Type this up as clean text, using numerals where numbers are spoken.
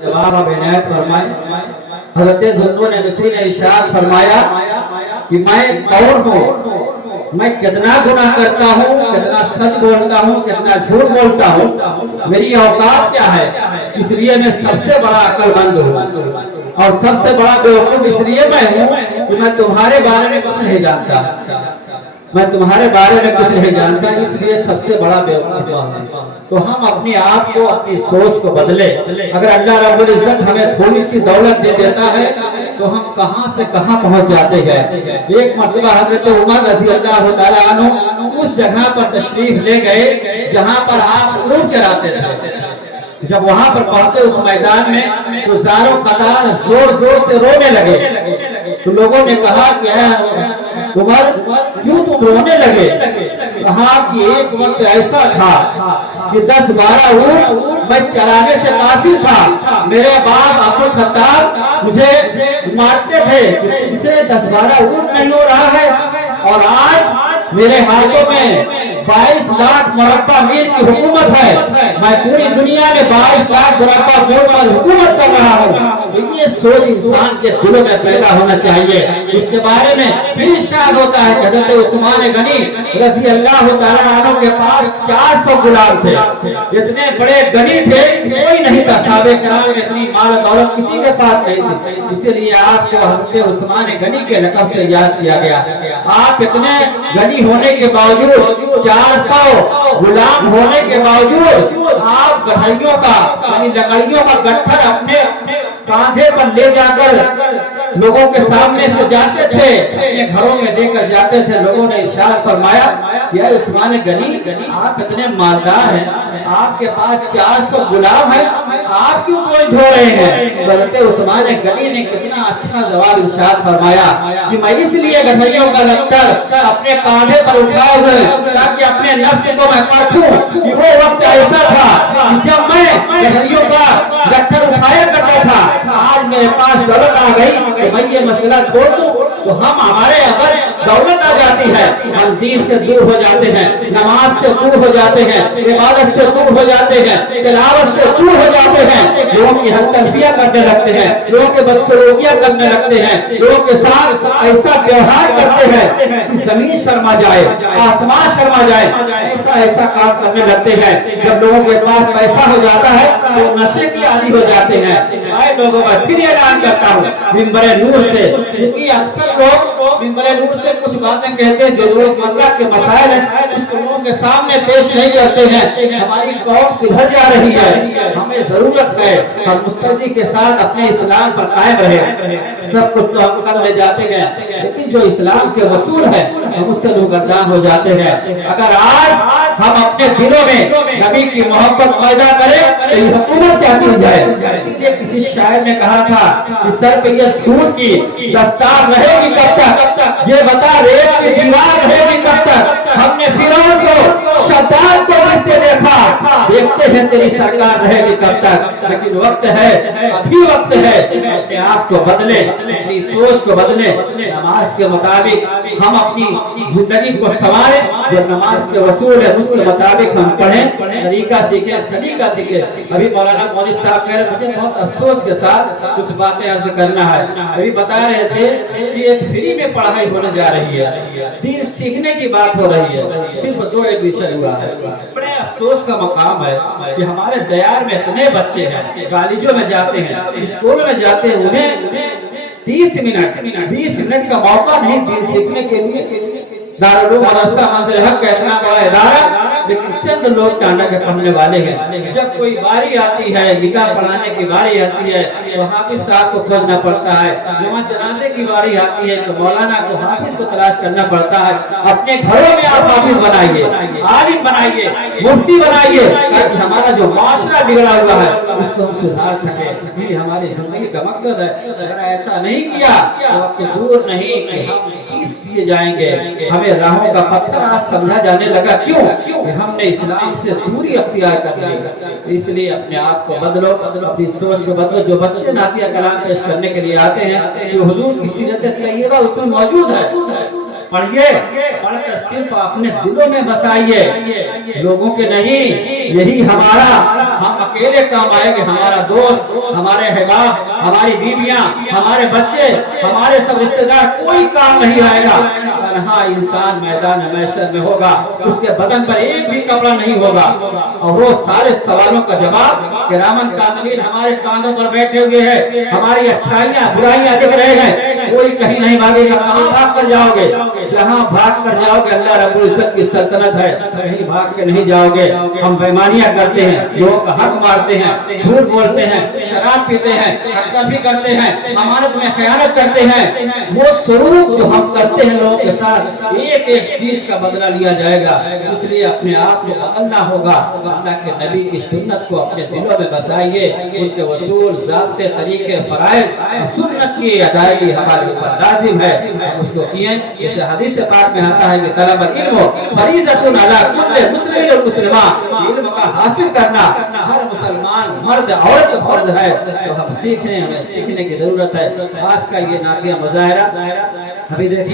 जवाब अब इनायत फरमाए। हज़रत ज़ुन्नुन मिस्री ने इरशाद फरमाया कि मैं कौन हूँ, मैं कितना गुनाह करता हूँ, कितना सच बोलता हूँ, कितना झूठ बोलता हूँ, मेरी औकात क्या है। इसलिए मैं सबसे बड़ा अक्लमंद हूँ और सबसे बड़ा बेवकूफ इसलिए मैं हूँ कि मैं तुम्हारे बारे में कुछ नहीं जानता, मैं तुम्हारे बारे में कुछ नहीं जानता, इसलिए सबसे बड़ा बेवकूफ हूँ। तो हम अपने आप को, अपनी सोच को बदले। अगर अल्लाह रब्बुल इज्जत हमें थोड़ी सी दौलत दे देता है तो हम कहां से कहां पहुंच जाते हैं। एक मर्तबा हजरत उमर रज़ी अल्लाह ताला अन्हु उस जगह पर तशरीफ ले गए जहां पर आप ऊंट चराते थे। जब वहां पर पहुंचे उस मैदान में तो ज़ारों कतार जोर जोर से रोने लगे। तो लोगों ने कहा कि उमर क्यों तुम रोने लगे। कहा कि एक वक्त ऐसा था कि 10-12 ऊंट मैं चराने से कासिर था। मेरे बाप अब्दुल खत्ताब मुझे मारते थे कि तुमसे 10-12 ऊंट नहीं हो रहा है, और आज मेरे हाथों में 22 लाख मुरब्बा मील की हुकूमत है। मैं पूरी दुनिया में 22 लाख मुरब्बा मील पर हुकूमत कर रहा हूँ। ये सोच इंसान के दिलों में पैदा होना चाहिए। उसके बारे में फिर इरशाद होता है कि हज़रत उस्मान गनी रज़ी अल्लाह ताला अन्हु के पास 400 गुलाम थे। इतने बड़े गनी थे कि कोई नहीं था, साहबे किराम में इतनी माल दौलत किसी के पास नहीं थी। इसीलिए आपको हज़रत उस्मान गनी के लक़ब से याद किया गया। आप इतने गनी होने के बावजूद, 400 गुलाम होने के बावजूद आप गठरियों का यानी लकड़ियों का गट्ठर अपने कांधे पर ले जाकर लोगों के सामने से जाते थे, अपने घरों में लेकर जाते थे। लोगों ने इरशाद फरमाया या उस्मान गनी आप इतने मालदार हैं, आपके पास 400 गुलाम हैं, आप क्यों बोझ ढो रहे हैं। हज़रत उस्मान गनी ने कितना अच्छा जवाब इरशाद फरमाया कि मैं इसलिए गठरियों का लट्टर अपने कांधे पर उठाए हुए ताकि अपने नफ्स को मैं परखूं कि वो वक्त ऐसा था कि जब मैं गठरियों का लट्टर उठाया करता था, आज मेरे पास दौलत आ गई तो मैं ये मसला छोड़ दूं। तो हम हमारे अगर दौलत आ जाती है हम दीन से दूर हो जाते हैं, नमाज से दूर हो जाते हैं, इबादत से दूर हो जाते हैं, तिलावत से दूर हो जाते हैं, लोगों की हक़-तलफ़ियाँ करने लगते हैं, लोगों के बदसलूकियाँ करने लगते हैं, लोगों के साथ ऐसा व्यवहार करते हैं कि जमीन शर्मा जाए, आसमान शर्मा जाए, ऐसा काम करने लगते हैं। जब लोगों के पास पैसा हो जाता है तो नशे की आदी हो जाते हैं। मैं लोगों में फिर ऐलान करता हूँ मिंबरे नूर से, क्योंकि अक्सर लोग मिंबरे नूर से कुछ बातें कहते हैं जो रोज़मर्रा के मसाइल हैं उसको लोगों के सामने पेश नहीं करते हैं। हमारी कौम किधर जा रही है, हमें जरूरत है हम मुस्तैदी के साथ अपने इस्लाम पर कायम रहे। सब कुछ तो हम कर ले जाते हैं, लेकिन जो इस्लाम के वसूल है हम उससे रूबरदान हो जाते हैं। अगर आज हम अपने दिलों में नबी की मोहब्बत पैदा करें तो ये हुकूमत क्या की जाए। इसीलिए किसी शायर ने कहा था कि सर पे ये सूद की दस्तार रहेगी कब तक, ये बता रेत की दीवार रहेगी कब तक। हमने फिरौन को, शद्दाद को गिरते देखा, देखते हैं तेरी सरकार रहेगी कब तक। लेकिन वक्त है, अभी वक्त है अपने आप को बदले, अपनी सोच को बदले, नमाज के मुताबिक हम अपनी जिंदगी को संवारें। जो नमाज के वसूल है उसके मुताबिक हम पढ़ें, तरीका सीखें, सलीका सीखें। अभी मौलाना मौलवी साहब कह रहे, मुझे बहुत अफसोस के साथ कुछ बातें अर्ज करना है। अभी बता रहे थे कि एक फ्री में पढ़ाई होने जा रही है, दीन सीखने की बात हो रही है, सिर्फ 2 एडमिशन हुआ है। बड़े अफसोस का मकाम है कि हमारे दयार में इतने बच्चे हैं, कॉलेजों में जाते हैं, स्कूल में जाते हैं, उन्हें 30 मिनट 20 मिनट का मौका नहीं दीन सीखने के लिए। दारुल उलूम मदरसा मंज़िल हक़ का इतना बड़ा इदारा, लेकिन चंद लोग टांडा के पढ़ने वाले हैं। जब कोई बारी आती है, निकाह पढ़ाने की बारी आती है तो हाफिज साहब को खोजना पड़ता है, नमाज जनाजे की बारी आती है तो मौलाना को, हाफिज को तलाश करना पड़ता है। अपने घरों में आप हाफिज बनाइए, आलिम बनाइए, मुफ्ती बनाइए, ताकि हमारा जो माशरा बिगड़ा हुआ है उसको हम सुधार सके। ये हमारी जिंदगी का मकसद है। अगर ऐसा नहीं किया तो वक्त दूर नहीं कि हम पीस दिए जाएंगे। हमें राहों का पत्थर आज समझा जाने लगा, क्यों कि हमने इस्लाम से दूरी अख्तियार कर ली। इसलिए अपने आप को बदलो, अपनी सोच को बदलो। जो बच्चे नातिया कलाम पेश करने के लिए आते हैं जो हुजूर की सीरत तैयबा उसमें मौजूद है, पढ़िए, पढ़कर सिर्फ अपने दिलों में बसाइए, लोगों के नहीं। यही हमारा, हम अकेले काम आएंगे, हमारा दोस्त, हमारे अहबाब, हमारी बीवियां, हमारे बच्चे, हमारे सब रिश्तेदार, कोई काम नहीं आएगा। तन्हा इंसान मैदान महशर में होगा, उसके बदन पर एक भी कपड़ा नहीं होगा, और वो सारे सवालों का जवाब किरामन कातिबीन हमारे कांधों पर बैठे हुए हैं। हमारी अच्छाइयां बुराइयां दिख रहे हैं, कोई कहीं नहीं भागेगा। कहां भाग कर जाओगे? जहां भाग कर जाओगे अल्लाह रब्बुल इज्जत की सल्तनत है, कहीं भाग के नहीं जाओगे। हम बेईमानियां करते हैं, लोगों का हक मारते हैं, झूठ बोलते हैं, शराब पीते हैं, हत्याफी करते हैं, अमानत में खयानत करते हैं। वो सलूक जो हम करते हैं लोगों के साथ, एक एक चीज का बदला लिया जाएगा। इसलिए अपने आप को बदलना होगा। अल्लाह के नबी की सुन्नत को अपने दिलों में बसाइए, उनके वसूल, ज़ाब्ते, तरीके, फराइज़, सुन्नत की अदायगी हमारे ऊपर लाजिम है, हम उसको किए। जैसे हदीस पाक में आता है कि तलबुल इल्म फरीज़तुन अला कुल्लि मुस्लिमिन व मुस्लिमा, इल्म का हासिल करना हर मुसलमान मर्द औरत का फर्ज है। तो हम सीखने, हमें सीखने की जरूरत है। आज का ये नाकिया मुजाहिरा अभी देखिए।